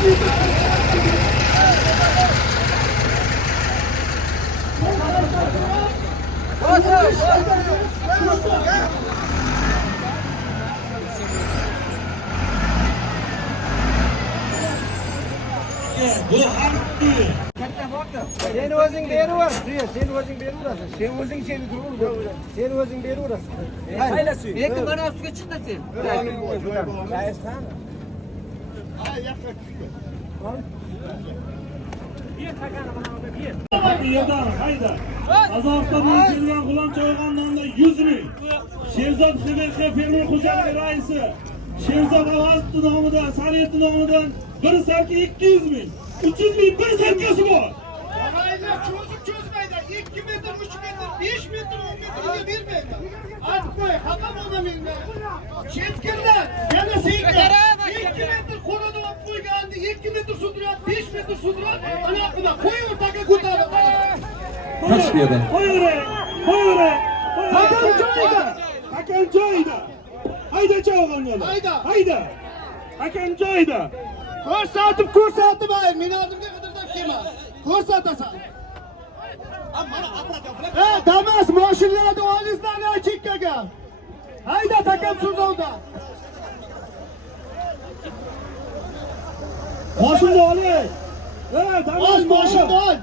Bu harfli. Sen o'zing beraver, sen o'zing beraverasan. Sen o'zing seni turib, sen o'zing beraverasan. Hayla suy. Lekin mana ustiga chiqdi sen. Yerdan hayda. Qozog'istondan kelgan G'ulom Choyxonanda 100 ming. Sherzod XBK fermer xo'jaligi raisi Sherzod Avazov nomidan, Sariyat nomidan bir sarka 200 ming. 300 ming bir sarkasi bor. Aylar cho'zmaydi. 2 metr, 3 metr, 5 metr, 10 metrga bermaydi. Aytib qo'y, xafa bo'lmayman. Chetkirlar, yana senga 2 metr qo'lida olib qo'ygandi, 2 metr sudrayapti, 5 metr sudrayapti. Ana qilib qo'y o'rtaga ko'tarib. Kaçtı yerden. Hayır. Hakem joyida. Hakem joyida. Hayda Choyxonga. Hayda. Hakem joyida. Ko'rsatib ay, men oldimga qidirdan kelma. Ko'rsatasan. Damas mashinalarni olingizdan chekkaga. Hayda takam suvda. Mashina oling. Damas Mashina ol.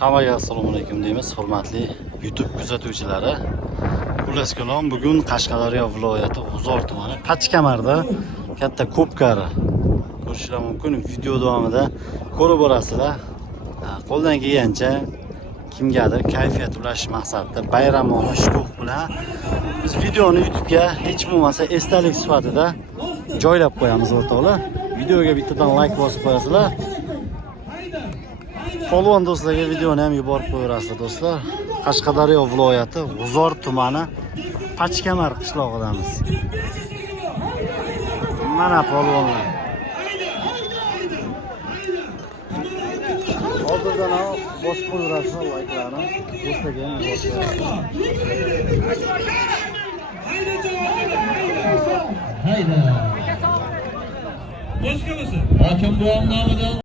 Hammaga assalomu alaykum deymiz, hurmatli YouTube kuzatuvchilari. Xullas kalom, bugun Qashqadaryo viloyati G'uzor tumani Pachkamarda katta ko'pkari ko'rishingiz mumkin. Video davomida ko'rib borasizlar. Qo'ldan kelgancha kimgadir kayfiyat ulash maqsadida bayramona shukuh bilan biz videoni YouTube'ga hech bo'lmasa esdalik sifatida joylab qo'yamiz o'rtoqlar. Videoga bittadan like bosib qo'yasizlar. Polvon do'stlarga videoni ham yuborib qo'yarasiz do'stlar. Qashqadaryo viloyati G'uzor tumani Pachkamar qishlog'idamiz. Mana polvonlar. Hozirdan ham bosib qo'yarasiz like'larni. Do'stlarga ham yuborib qo'yarasiz. Hayda. Boshqa bo'lsin. Hokim buvam nomidan.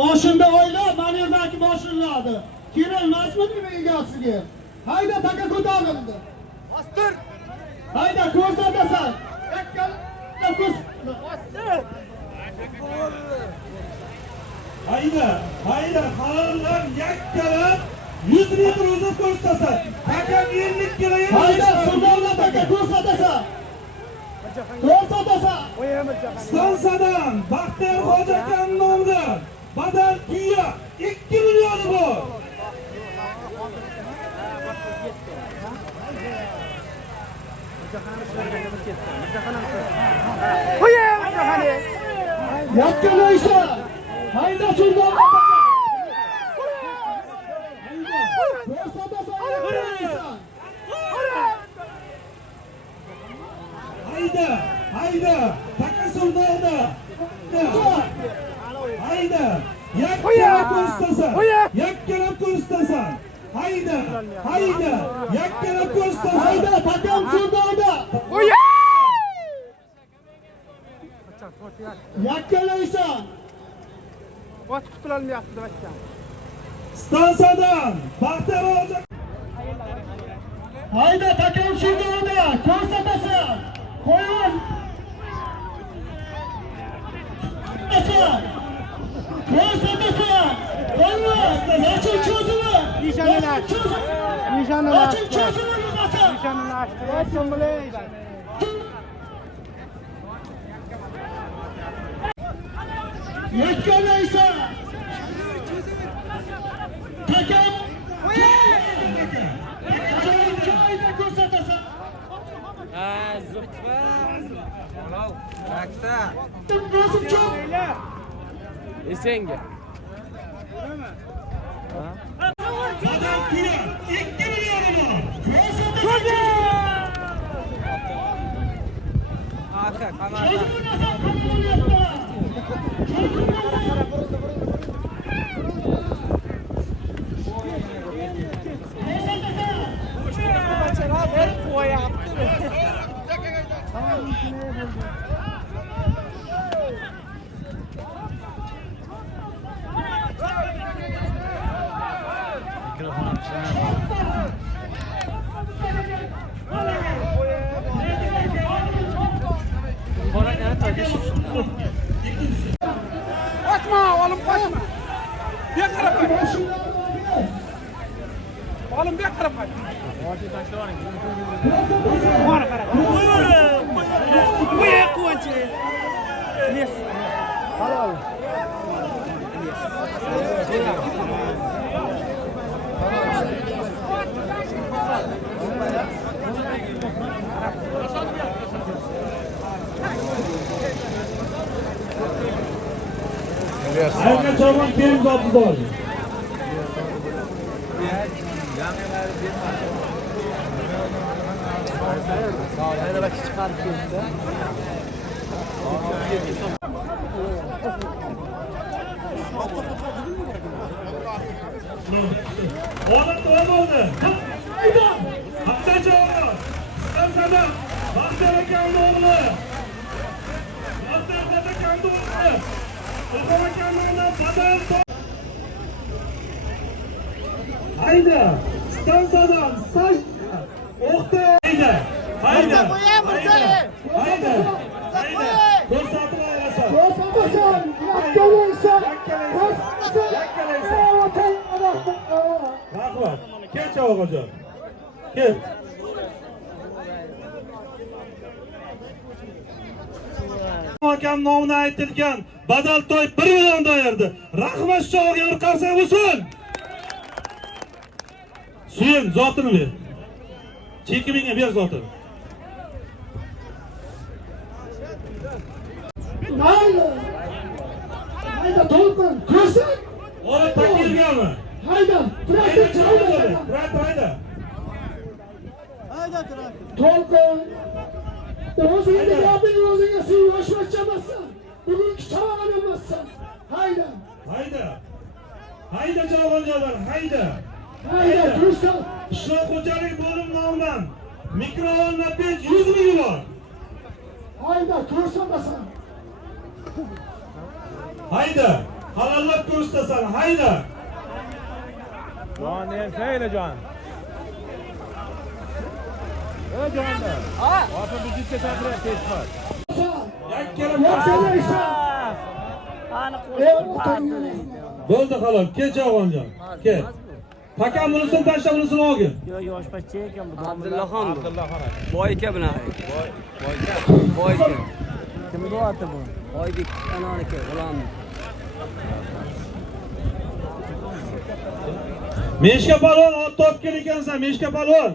Mashina oylar, mana yerdagi mashinalarni. Kerilmasmi nima egasiga? Hayda taka ko'tarildi. Bostir. Hayda ko'rsatasan. Yakkala bostir. Hayda, xalarlar yakkalab 100 metr uzib ko'rsatasan. Hakam 50 kerak. Hayda sudovla taka ko'rsatasan. Stansiyadan Baxtiyor Hoji akam nomidan badal tuya 2 million bor. Yakkalaysan. Hayda sudovla taka. Ko'rsatasan. Hayda, taka suvda. Hayda, yakkalab ko'rsatasan. Hayda, yakkalab ko'rsatasan. Hayda takam sudovda. Yakkalaysan. Bosh qutulolmayapti deb aytgan. Stansiyadan Baxtiyor Hoji. Hayda takam sudovda. Ko'rsatasan. Qo'yun. Ko'rsatasan. Qo'yun. Yachil cho'zimi? Nishonlar. Yachil cho'zimi yo'qasan. Nishonlar. Aytdim bilay. Yakkalaysan. Takam. Joyida ko'rsatasan. Zubtva. Halol. Rakta. Bosib cho'z. Esenga. Badal tuya 2 Kaçma oğlum kaçma. Bir tarafa. Oğlum bir tarafa. Bu ya kuvvetli. Yes. Halal. Ayga çoban keyin zotni bor. Oğlum doğum oldu. Hayda. Hatta çoğunu. Sıkıntı. Bahtiyar kendi oğlu. Bahtiyar kendi oğlu. Okuma kendine badal. Hayda. Stansadan saç. Okta. Hayda. Hayda. Hayda. Hayda. Ko'rsatib olasan. Ko'rsatasan, yakkalaysan. Rahmat. Kel Chavag'ojon. Kel. Akam nomini aytilgan badal to'y 1 million doyardi. Rahmat Chavag'ga bir qarsak bo'lsin. Suyin zotini ber. Cheki menga ber zotini. Hayda to'lqin, ko'rsak. Ora takilganmi? Hayda, traktor chayda. Hayda. To'lqin. O'zingni Robbing o'zingga suv yoshmachamassan. Bugungi chavag'an emassan. Hayda. Hayda Chavag'onjolar, hayda. Hayda, ko'rsak. Qishloq xo'jalik bo'lim nomidan mikrofonda 100 ming bor. Hayda, ko'rsatasan. Hayda. Halollab ko'rsatasan, hayda. Can ne söyle Can. Can da. Orta bir ciddi takdir et var. Bo'ldi xolos, kel Chavag'onjon. Kel. Pakam bunisini tashlab bunisini olgin. Abdullaxon. Boy aka bunaqa. Boy aka. Kim bo'lyapti bu? Oybek anoniki, g'ulom. Meshka palvon ot topgan ekansan, Meshka palvon.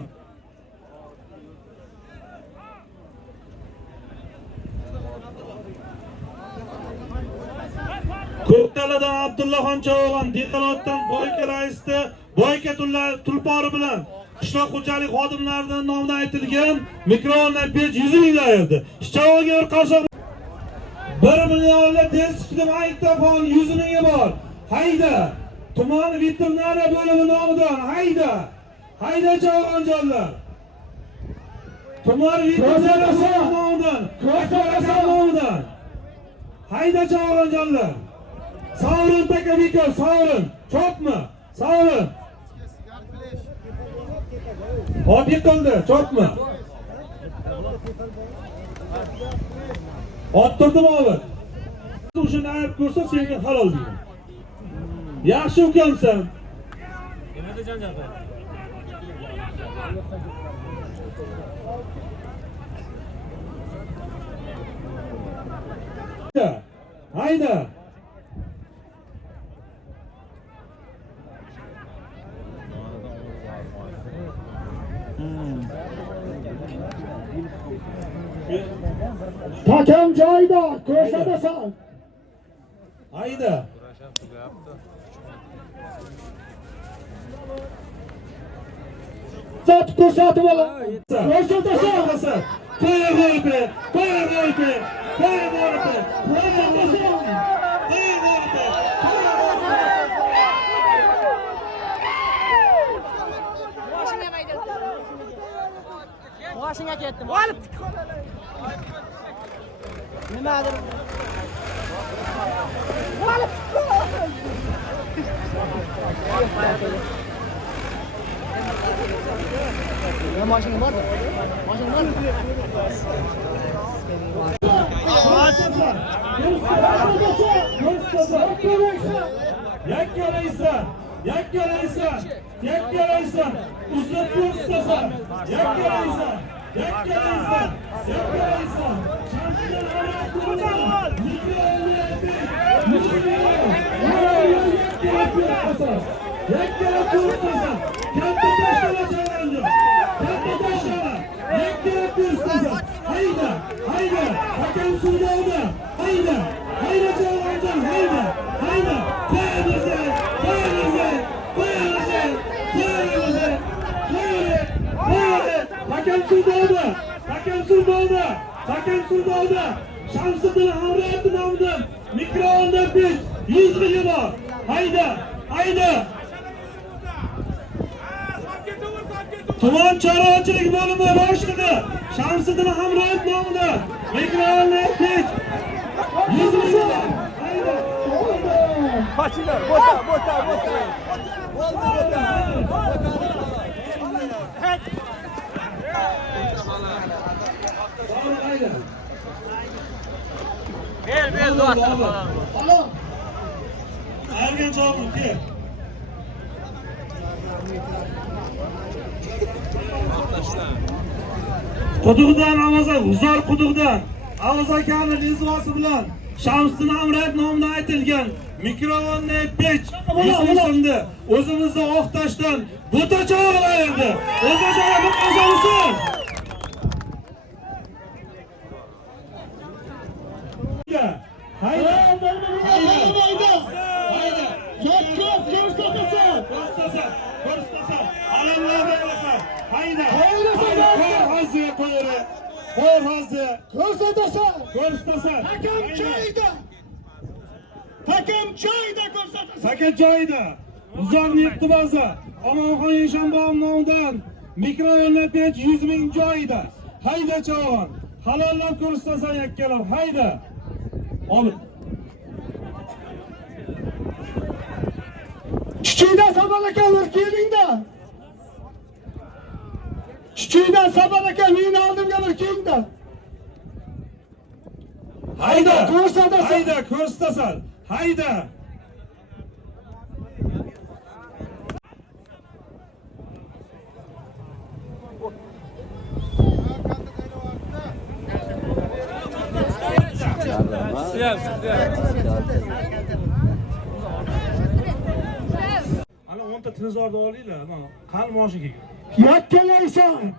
Ko'ktaladan Abdullaxon Chavag'on Dehqonotdan Boyka raisda Boyka tulpori bilan qishloq xo'jalik xodimlarining nomidan aytilgan mikrofondan 100 ming berdi. Chavag'ga bir qarsak 1 millionlik diskli magnitofon 100 mingga bor. Hayda. Tuman veterinariya bo'limi nomidan hayda. Hayda Chavag'onjonlar. Tuman veterinariya bo'limi nomidan. Hayda Chavag'onjonlar. Savrin takabika, savrin. Chopma, savrin. Ot yiqildi, chopma. Ot turdimi ovid? O'shani ayb ko'rsa senga halol deyman. Yaxshi ukamsan. Nimada janjal qiladi? Hayda. Takam joyida, ko'rsatasan. Hayda. Ko'rsatib ol. Ko'rsatasan. Koyamadı. Koyamadı. Koyamadı. Koyamadı. Boshingga ketdim. Olib. Nimadir? Olib. Mashina bormi? Mashina bormi? Yakkalaysan, uzun ko'rsasan, yakkalaysan, Şansından arak kurulur, yakkala ko'rsasan, katta tashlama chalarinjo, katta tashlama, yakkala ko'rsasan, hayda, hakam suvda, hayda chalarinjon, hayda, qo'yaversan, Hakem suvda, Shamsiddin Hamroyev nomidan mikrofonda 100 million bor. Hayda. Tuman chorvachilik bo'limi boshlig'i Shamsiddin Hamroyev nomidan mikrofonda 100 million bor. Hayda. Pachilar, bota. Ber, zo'at. Ergen çabuk ki. Quduqdan Uzor quduqdan Avazakarning nizvosi bilan Shamsiddin Hamroyev nomidan aytilgan mikrofonni pech 100 so'mda o'zimizda Oqtoshdan bo'ta chog'laydi. O'zbekistonga bir qozonsin. Hayda. Ko'rsasan. Alamlarga baqa. Hayda. Qo'y hozir. Ko'rsatasan. Hakam joyida. Uzorni iqtibozi. Omonxon Eshonboyev nomidan mikrofonni pech 100 ming joyida. Hayda chavon. Halollab ko'rsatasan yakkalab. Hayda. Olib. Chuchuydan Sabal aka bir keldingda. Chuchuydan Sabal aka meni oldimga bir keldingda. Hayda ko'rsatasan. Hayda. Ana 10 ta tinozorni olinglar, mana qani moshinga. Yakkalaysan.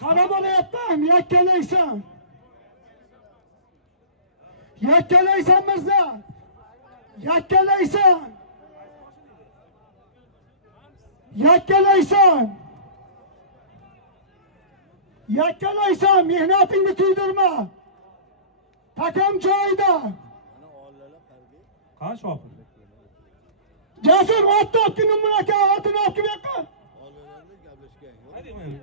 Qarab olayapman, yakkalaysan. Yakkalaysan mirzo. Yakkalaysan, mehnatingni kuydirma. Hakam joyida. Qani shopir? Jasur otni olib kelin aka, otini olib kelgan. Hadi men.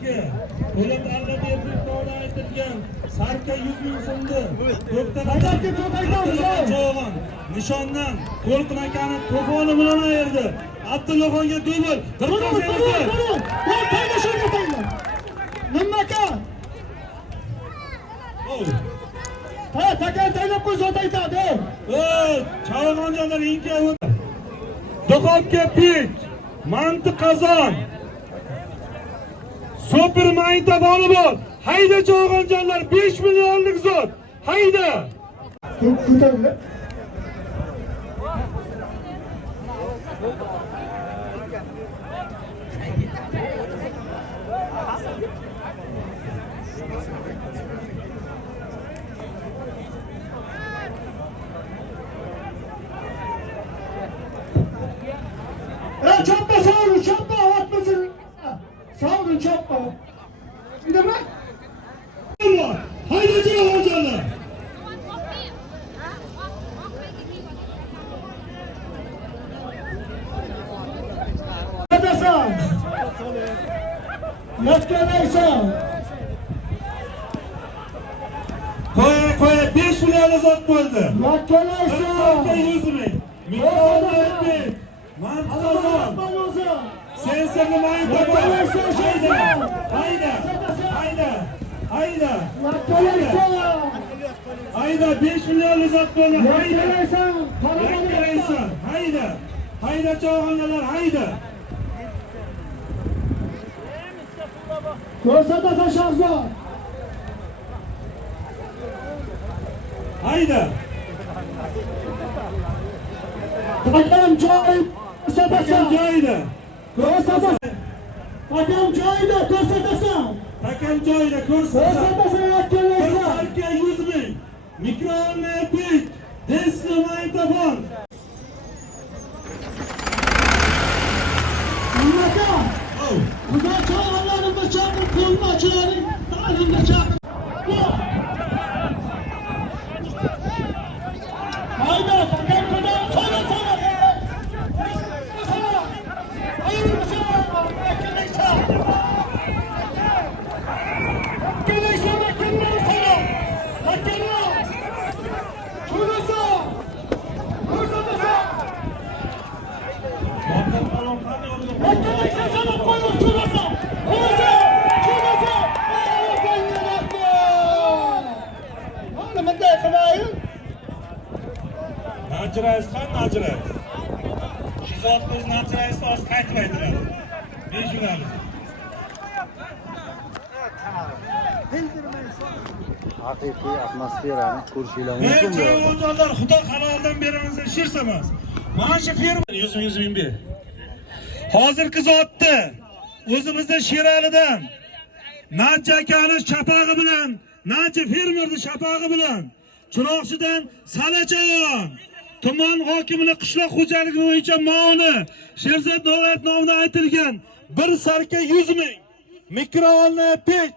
2. Po'lat Ardaberdiyevning tomonidan aytilgan sarka 100 ming so'mdi. Cho'g'on nishondan To'lqin akani to'poni bilan ayirdi. Abdullaxonga dubl. Nimaka? Taka taylab qo'y zot aytadi. Cho'g'onjonlar inka o'tdi. Duxovka pech, manti qozon. Super mayda boli bor. Hayda Cho'g'onjonlar 5 millionlik zot. Hayda. Çapma sağ olun, çapma atmasın. Sağ olun, çapma. Bir de bırak. Hayda Cho'g'onjonlar. Yatasan. Yatkanaysan. Qo'y 5 million zot bo'ldi. Yatkanaysan. Sarka 100 ming. Mikrofon aytdik. Manti qozon. Sen sirni mayda bor. Hayda. Hayda 5 million zot bo'ldi. Hayda Cho'g'onjonlar hayda. Ko'rsatasan Shahzod. Hayda. Takam joy. Ko'rsatasan. Joyida. Ko'rsatasan. Takam joyida ko'rsatasan. Takam joyida ko'rsatasan. Ko'rsatasan yatkanaysan. Sarka 100 ming. Mikrofonni pech. Diski magnitofon. Nimaka? Buga cho'g'onlarimda chaqir, qo'lmachilaring ta'limda chaqir. Hayda, takam qadam sola. Najraisxon Najrais. Shu zot o'z Najraisni o'zi qaytmaydilar. Bejuramiz. Haqiqiy atmosferani ko'rishingiz Men mumkin. Cho'g'onjonlar Xudo haloldan beramiz, shirsamas. Mana shu fermer 100 ming ber. Hozirgi zotni o'zimizda Sheralidan Najja akani chapog'i bilan, Najja fermerni chapog'i bilan Chiroqchidan Salacho'g'on tuman hokimining qishloq xo'jaligi bo'yicha muavini Sherzod Nog'oyat nomidan aytilgan bir sarka 100 ming, mikrofonni pech,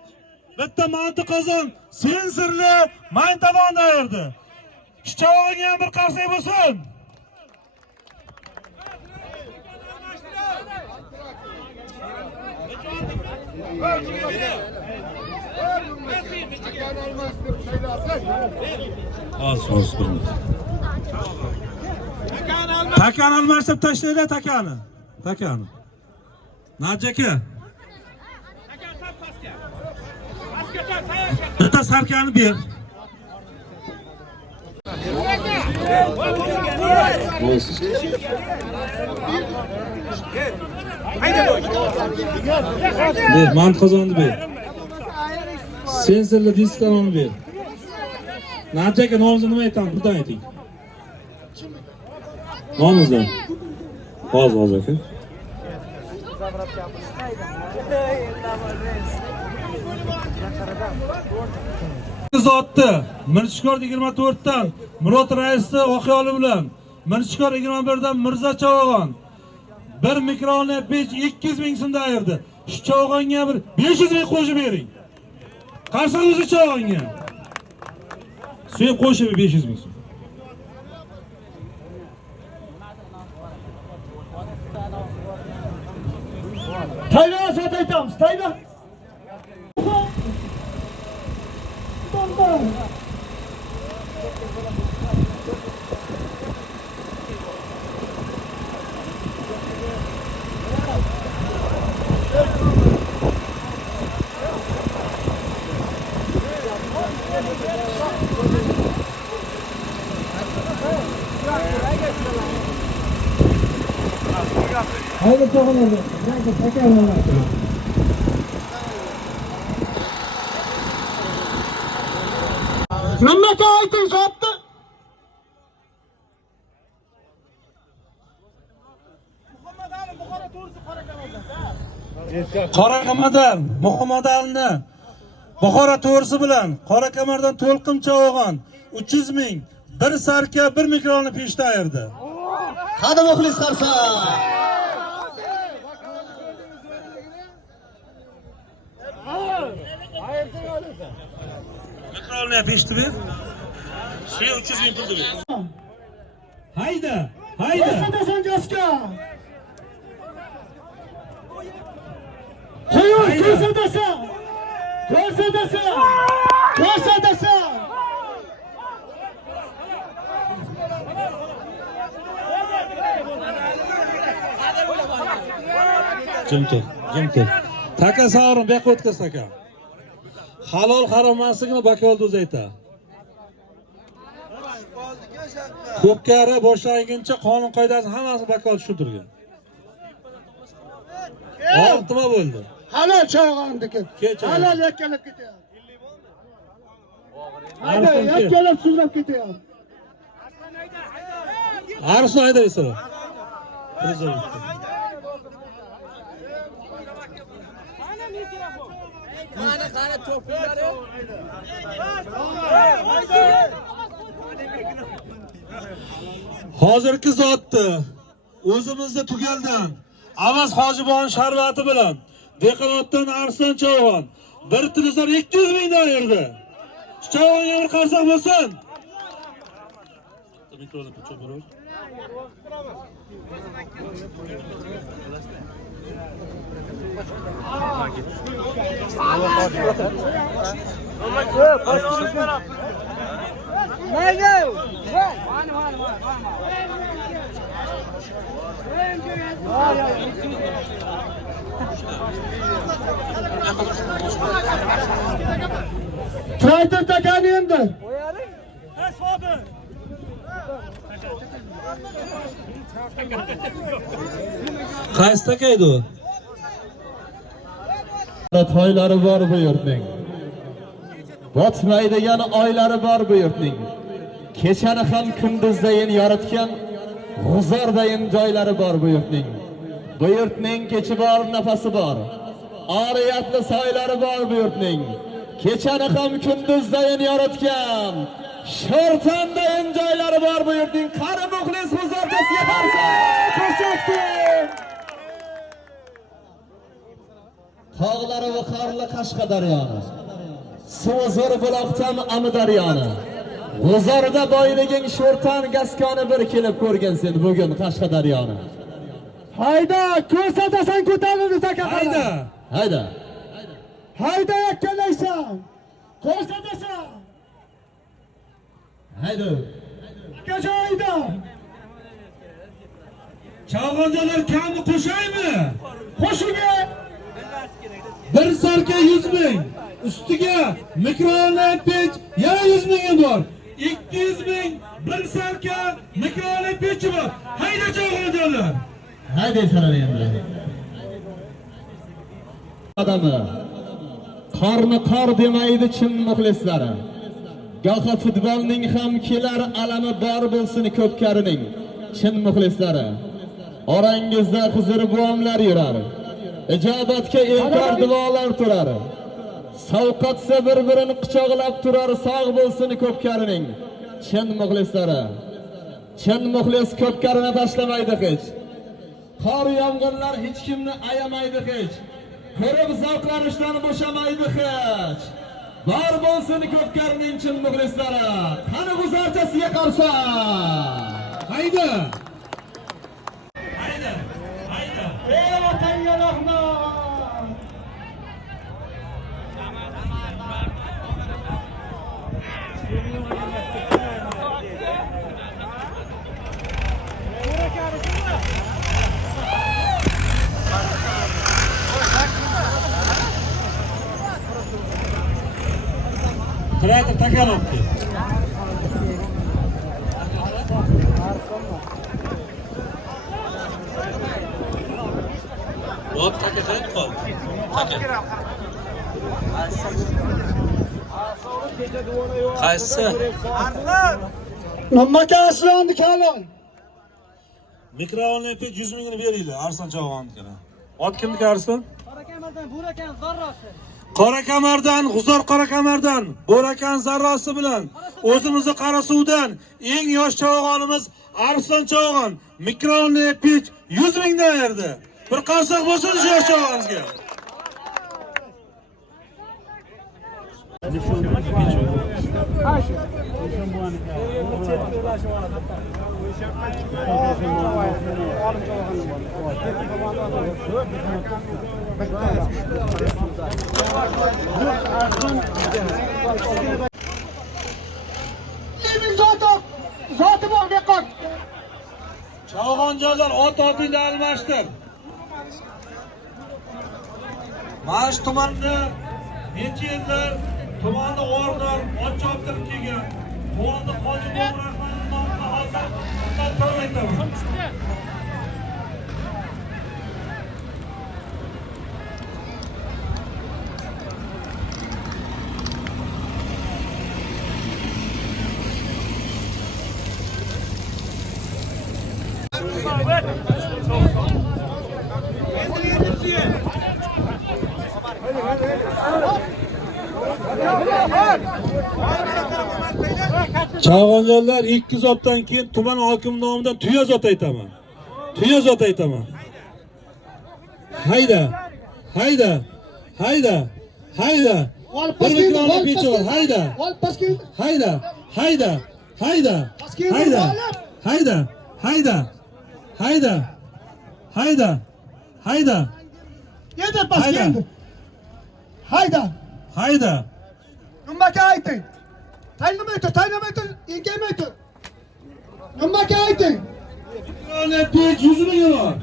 bitta manti qozon, sensorli magnitofon ayirdi. Cho'g'onga ham bir qarsak bo'lsin. Takani almashtirib tashlaydi takani. Najja aka. Bitta sarkani ber. Ber, mant qozonni ber. Sensorli disklarni ber. Najja aka nomingizni nima aytamiz? Birdan ayting. Nomingizdan. Hozir aka. Zotni Mirchikor 24 dan Murod raisni Oqyoli bilan Mirchikor 21 dan Mirza Cho'g'on bir mikrofonni pech 200 ming so'mda ayirdi. Shu Cho'g'onga bir 500 ming qo'shib bering. Qarsa o'zi Cho'g'onga. Sen qo'shib 500 ming so'm. Tayla sot aytamiz, tayla. Haydi çoğunluğu. Haydi tekerlemek. Nimaga aytishyapti? Qoraqamardan Muhammadalini Buxoro to'g'risi bilan Qoraqamardan To'lqin Chavog'on 300 ming, bir sarka, bir mikronni peshda ayirdi. Qani muxlis qarsa. Mikronni peshdi ber. Suya 300 ming pul ber. Hayda, hayda. Ko'rsatasan gasga. Qo'yun, ko'rsatasan. Ko'rsatasan. Ko'rsatasan. Jim tur. Taka savrim bu yoqqa o'tkaz taka. Halol haromasligini bakolda o'zi aytadi. Ko'pkari boshlaguncha qonun qoidasi hammasi bakol tushuntirgan. Oltima bo'ldi. Halol chavg'ondiki. Halol yakkalab ketyapti. Hayda, yakkalab suvlab ketyapti. Arslon haydaysan. Qani to'pilari. Hozirgi zotni o'zimizda tugaldan Avaz Hojibon sharbati bilan Deqonotdan Arslon Chavog'on 1.200 ming ayirdi. Chavog'onga bir qarsak bo'lsin. Traktor takani endi. Qaysi takaydi u? Toylari bor bu yurtning. Botmaydigan oylari bor bu yurtning. Kechani ham kunduzdayin yoritgan g'uzordayin joylari bor bu yurtning. Bu yurtning kechi bor, nafasi bor. Oriyatli soylari bor bu yurtning. Kechani ham kunduzdayin yoritgan sho'rtandayin joylari bor bu yurtning. Qari muxlis g'uzorchasiga qarsa ko'rsatdim. Tog'lari va qorli Qashqadaryoni, suvi zo'r buloqdan Amudaryoni, g'uzorda boyliging sho'rtan gaskoni bir kelib ko'rgan sen bugun Qashqadaryoni. Hayda, ko'rsatasan ko'tarildi taka. Hayda. Hayda. Hayda yakkalaysan. Ko'rsatasan. Hayda. Akajoyda. Chavg'onjalar kamni qo'shaymi? Qo'shiga. Bir sarka 100 ming, ustiga mikroonli pech yana 100 mingi bor. 200 ming, bir sarka mikroonli pechi bor. Hayda chavg'onjalar. Hayda sanar endi. Odamlar qorni qor demaydi chin muxlislari. Gohi futbolning ham kelar alami bor bo'lsin ko'pkarining chin muxlislari. Orangizda huzur buvamlar yurar. Ijobatga elkor duolar turar. Savqatsa bir-birini quchoqlab turar, sog' bo'lsin ko'pkarining chin muxlislari. Chin muxlis ko'pkarini tashlamaydi hech. Qor yomg'irlar hech kimni ayamaydi hech. Ko'rib zavqlanishdan bo'shamaydi hech. Bor bo'lsin ko'pkarining chin muxlislari. Qani g'uzorchasiga qarsa. Hayda. Ey vatanga rahmat. Traktor takalabdi. Bak taka qayerda qoldi? Taka. Qaysi? Namaka aslandı kalon. Mikrofonni 100 mingni beringlar, Arslon Chavg'onovnikini. Ot kimniki Arslon? Qorakamardan Burakan Zarrosi. Qorakamardan, G'uzor Qorakamardan, Bo'rakan Zarrosi bilan o'zimizni Qarasuvdan eng yosh chavg'onimiz Arslon Chavg'on mikrofonni 100 mingdan berdi. Bir qarsak bo'lsin shu yosh chavg'onimizga. Zotı bor bekor. Chavg'onjonlar ot-otingni almashtir. Mash tumanida necha yillar tumanni o'rnar, ot choptirib kelgan. Tumanni Hojibov rahbarning nomiga hozir minnatdor aytaman. Chavg'onjonlar 2 zotdan keyin tuman hokimi nomidan tuya zot aytaman. Tuya zot aytaman. Hayda. Hayda. Hayda. Hayda. Bir mikrofonni pechov, hayda. Hayda. Hayda. Hayda. Hayda. Hayda. Hayda. Hayda. Hayda. Hayda. Yeter paskend. Hayda. Hayda. Namaka aytın. Taylamaytır, yengemaytır. Namaka aytın. Mikrofonni 100 ming var.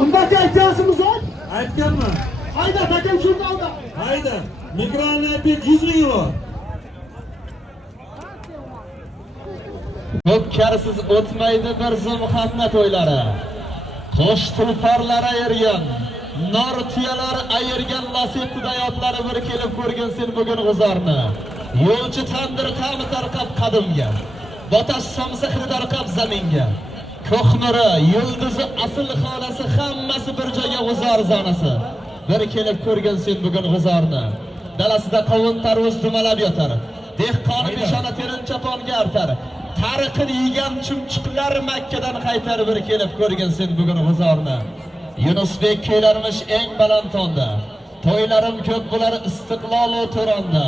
Namaka ihtiyacımız var. Aytganman. Hayda, takım şurada aldı. Hayda. Mikrofonni 100 ming var. Ko'pkarsiz o'tmaydi bir zum xatna to'ylari. Qo'sh tulporlar ayirgan, nor tuyalar ayirgan nasibda yotlari bir kelib ko'rgin sen bugun G'uzorni. Yo'lchi tandir ta'mi tarqab qadimga, botash somsa hidi tarqab zaminga. Ko'hnuri, yulduzi, asl xonasi hammasi bir joyga G'uzor zonasi. Bir kelib ko'rgin sen bugun G'uzorni. Dalasida qovun tarvuz dumalab yotar. Dehqoni peshona terin chaponga artar. Tariqini yegan chumchuqlar Makkadan qaytar bir kelib ko'rgin sen bugun G'uzorni. Yunusbek kuylarmish eng baland tonda. To'ylarim ko'p bo'lar istiqlol va To'ronda.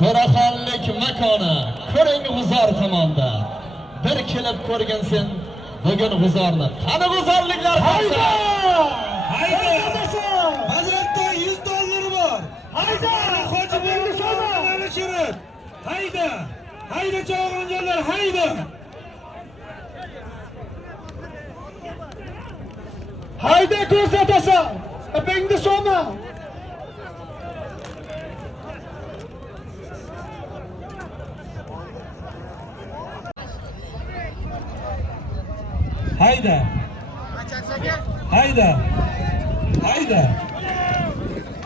To'raxonlik makoni ko'ring G'uzor tomonda. Bir kelib ko'rgin sen bugun G'uzorni. Qani G'uzorliklar qarsa. Hayda. Hazratda 100 dollar bor. Hayda. Hojibov rahbarning shirin. Hayda. Hayda Chavg'onjonlar, hayda. Hayda ko'rsatasan. Epingni so'ma. Hayda. Hayda. Hayda.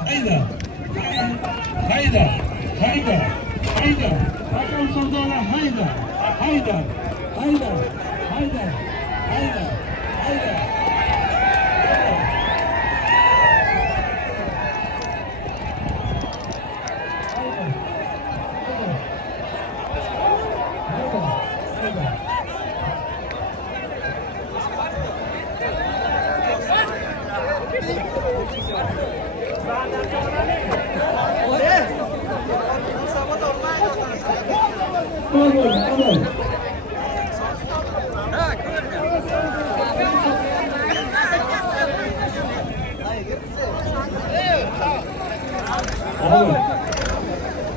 Hayda. Hayda. Hayda. Hayda. Hakan Sultan'a hayda. Hayda. Hayda. Hayda. Hayda. Hayda.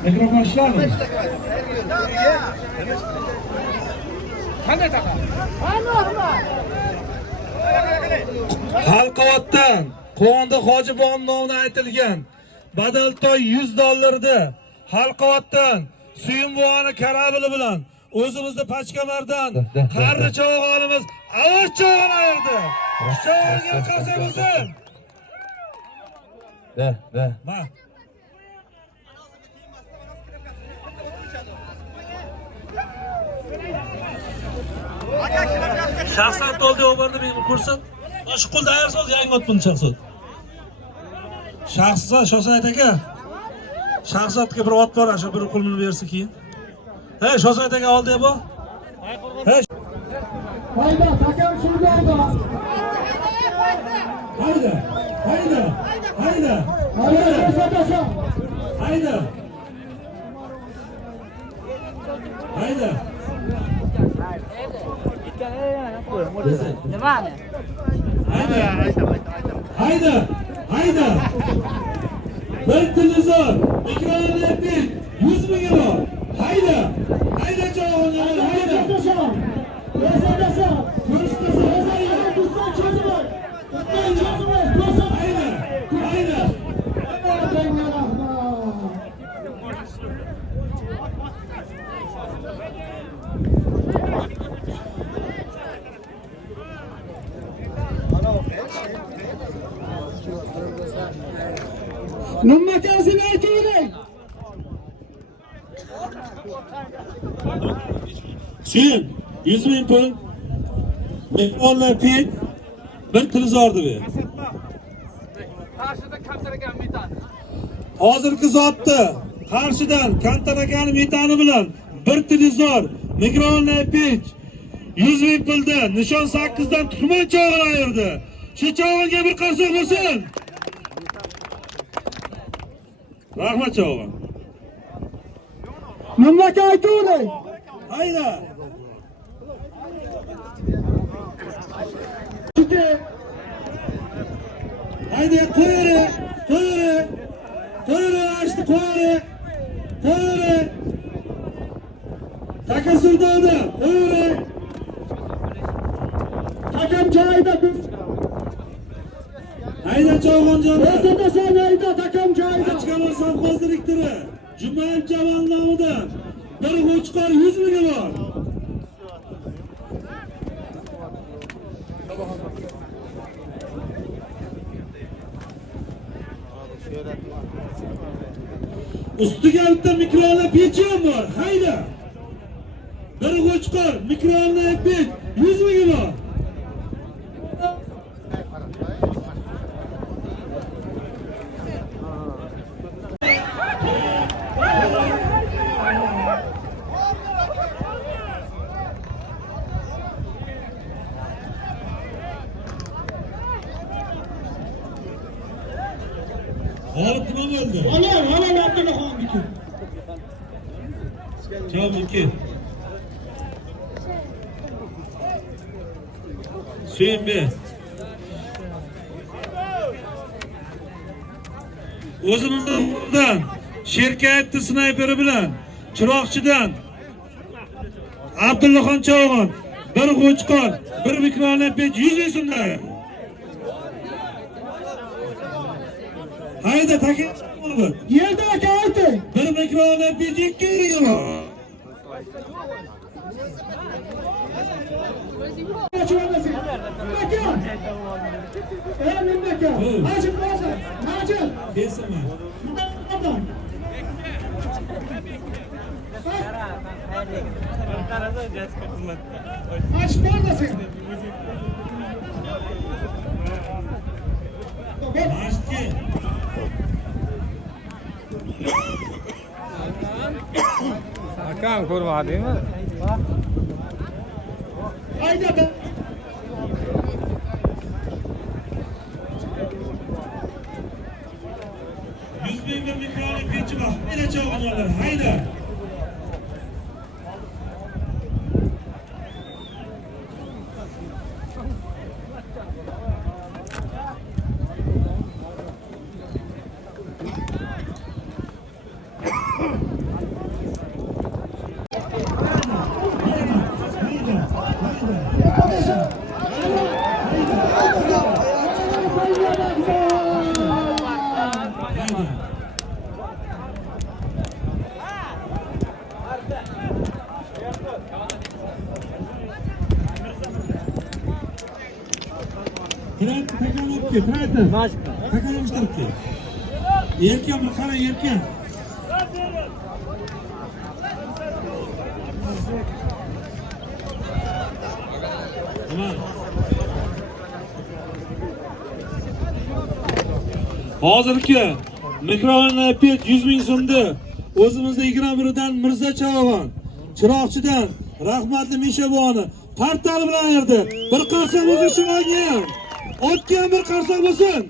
Mikrofon ishladimi? Halqavotdan Quvonda Hojiboy nomidan aytilgan badaltoy $100 Halqavotdan Suyunbuvani karabili bilan o'zimizni Pachkamardan qarni cho'g'onimiz Avoz cho'g'on ayirdi. Cho'g'onga qarsa bo'lsin. Ma. Shaxsan to'ldi o'g'irni bir ko'rsin. Shu qo'lda ayirsiz yangi ot buni shaxsat. Shaxsan Shosayt aka. Shaxsatga bir ot bor, shu bir qo'lini bersa keyin. Hey, Shosayt aka oldi bu. Hey. Hayda, takam suvga oldi. Hayda. Hayda. Hayda. Hayda. Hayda. Hayda. Hayda. Bir televizor, mikrofon epik, 100 ming euro. Hayda. Hayda cho'g'on, hayda. Hayda. Nummakasini aytavering. Sen 100 ming pul, mikrofon epik, bir televizordi bu. Hozirgi zotni Qarshidan Kantanakan metani bilan bir televizor, mikrofon epik 100 ming pulda nishon 8 dan tuxum cho'g'on ayirdi. Shu cho'g'onga bir qarsak bo'lsin. Rahmat cho'g'on. Numaka aytavering. Hayda. Haydi qo'yre, açtı qo'yre. Takasurdada, qo'yre. Takam joyida. Hayda cho'g'on joyida. Esatasan hayda, takam joyida. Achkalar savxoz direktori Jumayev Jamol nomidan bir qo'chqor 100 ming bor. Ustiga bitta mikrofon pechim bor. Hayda. Bir qo'chqor mikrofon pech 100 ming bor. Halit nima bo'ldi? Ana Abdullaxonniki. Chavniki. Suyunbe. O'zimizdan Sherkayatni snayperi bilan Chiroqchidan Abdullaxon Cho'g'on bir qo'chqor, bir mikrofon pech 100 ming so'mda. Hayda takin bo'lib. Yerda aka ayting. Bir mikrofon pech 2 euro. Açık olsun. Macun. Kesme. Açık oradasın. Açtı. Hakan kurma değil mi? Haydi. Bir mikrofon pechi bor. Hayda cho'g'onlar. Hayda. tarafga, traytor. Qanaqa tarafga? Erkan bir qara erkan. Tamam. Hozirgi mikrofonni pet 100 ming so'mda o'zimizda 21dan Mirza Chavogon, Chiroqchidan rahmatli Mishaboni Partal bilan yerdi. Bir qarsak bo'lsin Shimonga. Otgan bir qarsak bo'lsin.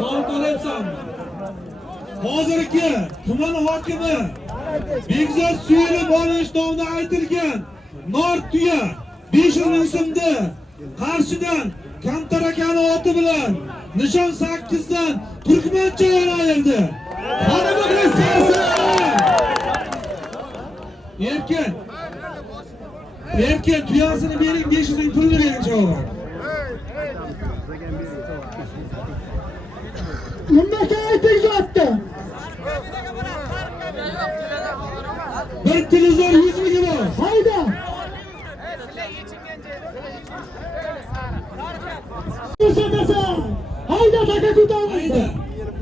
Son qo'lyapsan. Hozirgi tuman hokimi Bekzod Suyulib olish nomida aytilgan Nor tuya 500 ming so'mda Qarshidan Kantarakani oti bilan nishon 8 dan Turkmancha o'ynaydi. Qani muxlislar! Erken tuyasını bering 500 ming pulni bering Chavogon. Bundaqa aytayapti. Bir televizor 100 ming bor. Hayda. Ko'rsatasan. Hayda taka ko'tardi.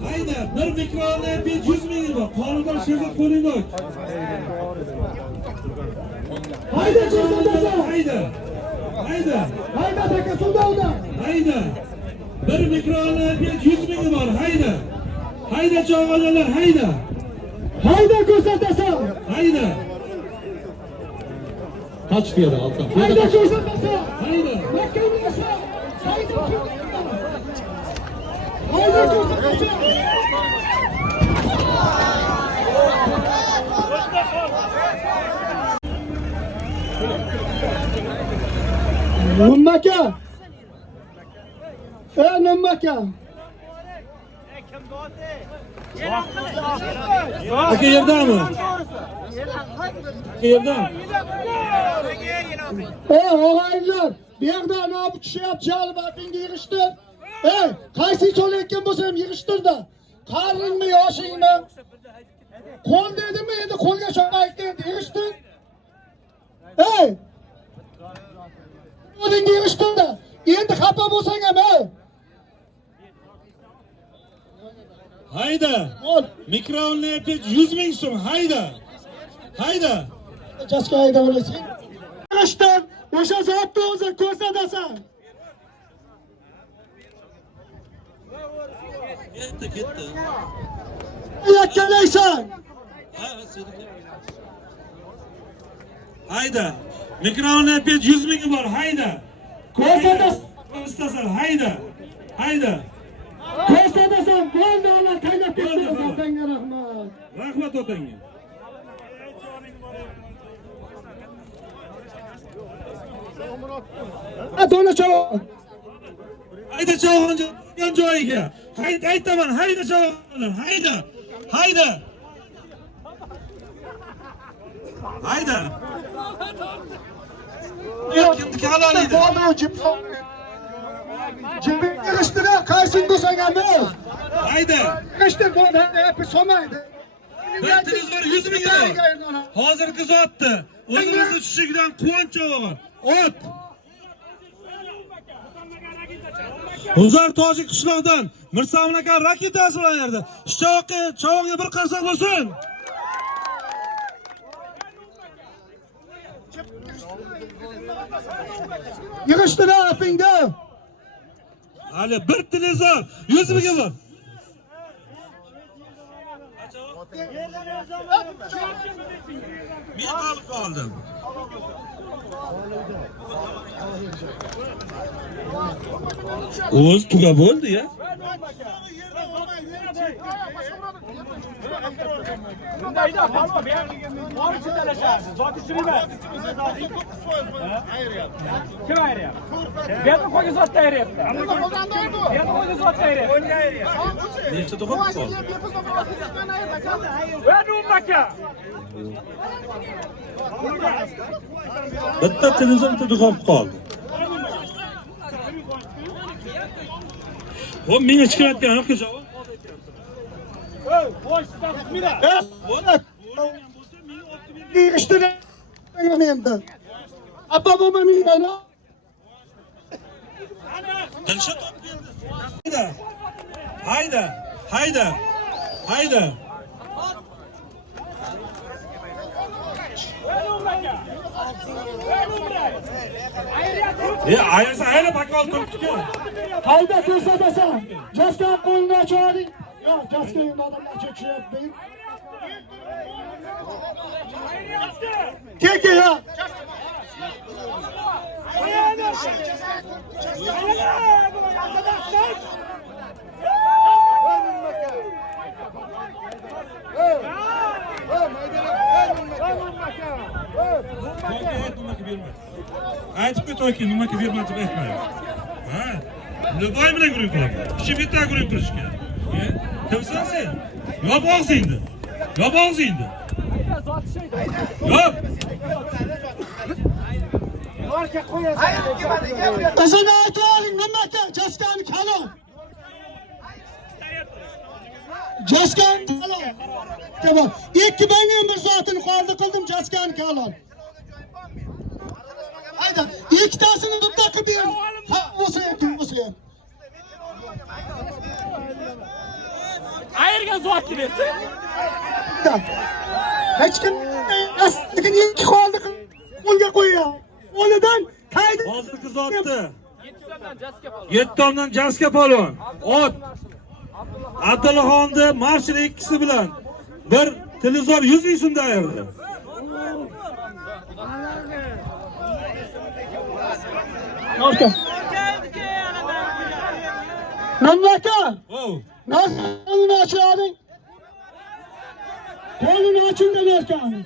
Hayda. Bir mikrofonni 100 ming bor. Qonundan Sherzod Qo'lingoch. Hayda ko'rsatasan. Hayda. Hayda taka sudovda. Hayda. Bir mikrofonni 100 ming bor. Hayda Chavogonlar, hayda. Hayda ko'rsatasan. Hayda. Kaç diyor altın? Hayda ko'rsatasan. Hayda. Makkamiyasan. Hayda ko'rsatasan. Hayda ko'rsatasan. Nummaka. Nummaka. Aka yerdami? Yerdami? Og'aylar, bu yerda ana bu tushyapti, jalbatingga yig'ishtir. Qaysi so'layotgan bo'lsa ham yig'ishtirda. Qaringmi, yoshingmi? Qo'l dedimi, endi qo'lga shoqaydi, yig'ishtir. O'zingga yig'ishtirda. Endi xafa bo'lsang ham, Hayda. Mikrofonni 100 ming so'm. Hayda. Jaska hayda bo'lasang. Yig'ishtir, o'sha zotni o'zi ko'rsatasan. Ketdi. Yakkalaysan. Hayda. Mikrofonni 100 ming bor. Hayda. Ko'rsatasan. Hayda. Ko'rsatasan, bo'ldi, Allah taylab ketdi. Otangga rahmat. Rahmat otangga. Adona Chavogon. Hayda Chavogon joyiga. Aytaman, hayda Chavogonlar. Hayda. Kimniki halol edi? Jibin yig'ishtirib, qaysing bo'lsang ham Hayda. yig'ishtir, bo'ldi, hep so'maydi. Bir televizor 100 ming bor. Hozirgi zotni o'zimizni tushishidan quvonch Chavogon. Ot. Huzur tojik qishloqdan Mirsamun aka raketasi bilan yerdi. Chavogonga bir qarsak bo'lsin. Yig'ishtir apingda. Hali bir televizor 100 ming bor. Men qolib qoldim. O'z tuga bo'ldi ya. Bundayda palma ben var için talaşarsın. Zaten sürüme. Kim ayırıyor? Ben de koyu zat da ayırıyor. Ben de koyu zat da ayırıyor. Nechta to'g'on qoldi? Ben de ummaka. Bitta televizor bitta duxov qoldi. O menga chiqayotgan yo'q javob. Boş tutmira. İşte endi. Abba baba mingana. Tilsha top keldi. Hayda. Hayda. Hayda. Ben ummaka. Ben ummaka. Ayirsa ayla bakol turibdi-ku. Hayda ko'rsatasan. Jasdan qo'lni ocharing. Yo'q, jasga endi odamlar chekishyapti. Keke ya. Aytib ketayki, nimaga bermadi deb aytmaydi. Ha? Niboy bilan guruh qiladi. Kishi bitta guruh qilishga. Kimsan sen? Yop og'zingni. Yop og'zingni. Yop. O'zini aytavering, nimaga jaskani kalon. Jaskani kalon. Tamam. İki benim bir zatını kaldı kıldım jaskani kalon. Hayda, ikkitasini tutdaki bir. Ha, o'sayapti. Ayırgan zotni bersin. Hech kim astikin ikki qoldi. Qo'lga qo'ygan. O'lidan qaydi? Hozirgi zotni. 7 tomdan jaska polvon. Ot. Abdullaxonni marshal ikkisi bilan bir televizor 100 ming so'mda ayirdi. Namlaka. Oh. Nasıl kolunu açardın? Kolunu açın demerken.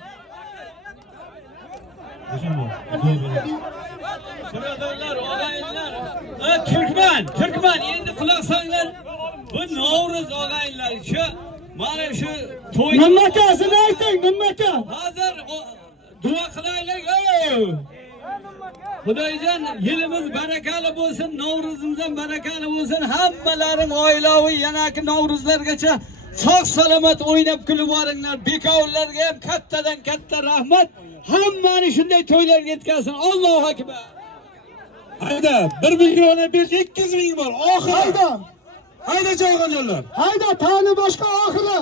Birodarlar, og'aynilar, Türkmen, endi quloq solinglar. Bu Novruz og'aynilar, mana shu to'y. Namlaka, siz ayting, namlaka. Hozir duo qilaylik. Xudoyjon, yilimiz barakali bo'lsin, Novruzimizdan barakali bo'lsin. Hammalaring oilaviy yanaki Novruzlargacha sog' salomat o'ynab kulib boringlar. Bekovlarga ham kattadan katta rahmat. Hammani shunday to'ylarga yetkazsin. Allohu akbar. Hayda, 1 million 200 ming bor. Oxiri. Hayda javogonjonlar. Hayda, tani boshqa oxiri.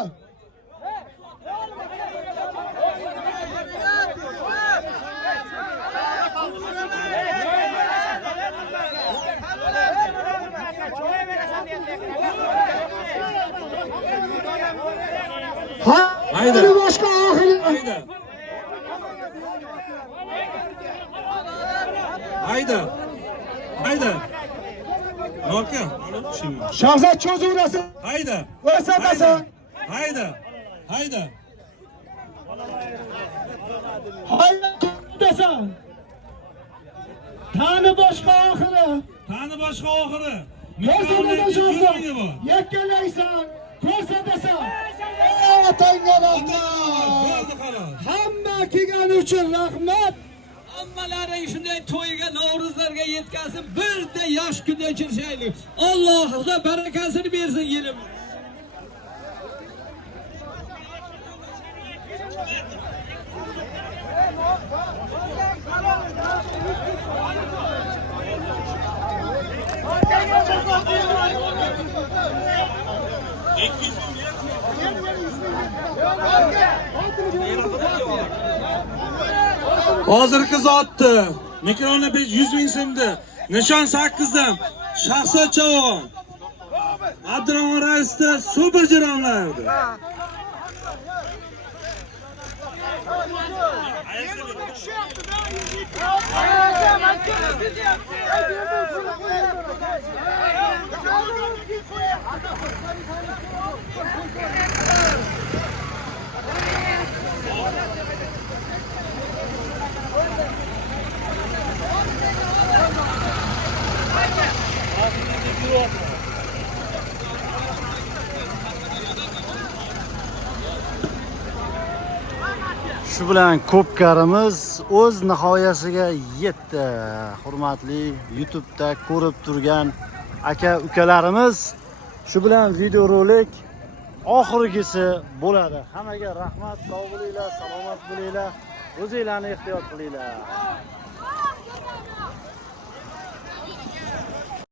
Hayda. Tani boshqa oxiri. Hayda. Noka. Shahzod cho'zurasi. Hayda. O'satasan. Hayda. Hayda desan. Tani boshqa oxiri. Ko'rsatasan shahzod. Yakkalaysan. Ko'rsatasan. Otangga rahmat. Hamma kelgani uchun rahmat. Hammalaring shunday to'yga, Novruzlarga yetkazib, birda yosh kunda o'chirishaylik. Alloh xudo barakasini bersin yilim. Hozirgi zotni mikrofonni 100 ming so'mda, nishon 8 dan Shahzod Chavon. Abdurahmon raisda super jironlardi. Shu bilan ko'pkarimiz o'z nihoyasiga yetdi. Hurmatli YouTube'da ko'rib turgan aka-ukalarimiz, shu bilan videorolik oxirgisi bo'ladi. Hammaga rahmat, sog' bo'linglar, salomat bo'linglar. O'zinglarni ehtiyot qilinglar.